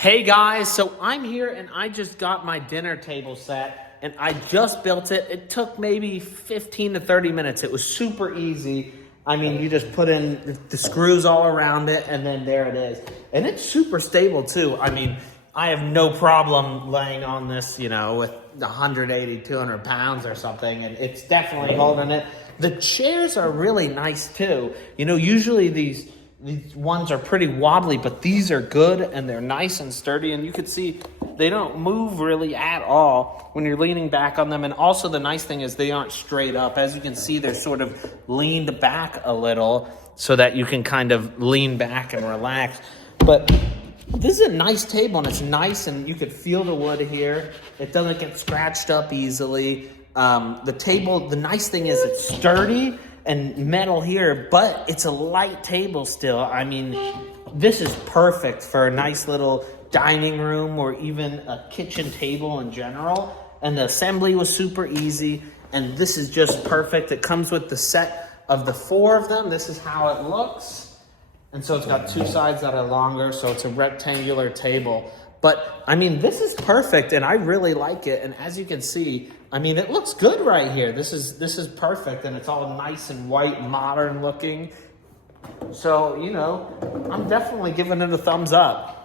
Hey guys, so I'm here and I just got my dinner table set and I just built it. It took maybe 15 to 30 minutes. It was super easy. I mean, you just put in the screws all around it and then there it is. And it's super stable too. I mean, I have no problem laying on this, with 180, 200 pounds or something, and it's definitely holding it. The chairs are really nice too. Usually these ones are pretty wobbly, but these are good and they're nice and sturdy, and you can see they don't move really at all when you're leaning back on them. And also the nice thing is they aren't straight up. As you can see, they're sort of leaned back a little so that you can kind of lean back and relax. But this is a nice table and it's nice, and you could feel the wood here. It doesn't get scratched up easily. The table, the nice thing is it's sturdy and metal here, but it's a light table still. I mean, this is perfect for a nice little dining room or even a kitchen table in general. And the assembly was super easy, and this is just perfect. It comes with the set of the 4 of them. This is how it looks. And so it's got 2 sides that are longer, so it's a rectangular table. But, I mean, this is perfect, and I really like it. And as you can see, I mean, it looks good right here. This is perfect, and it's all nice and white, modern looking. So, I'm definitely giving it a thumbs up.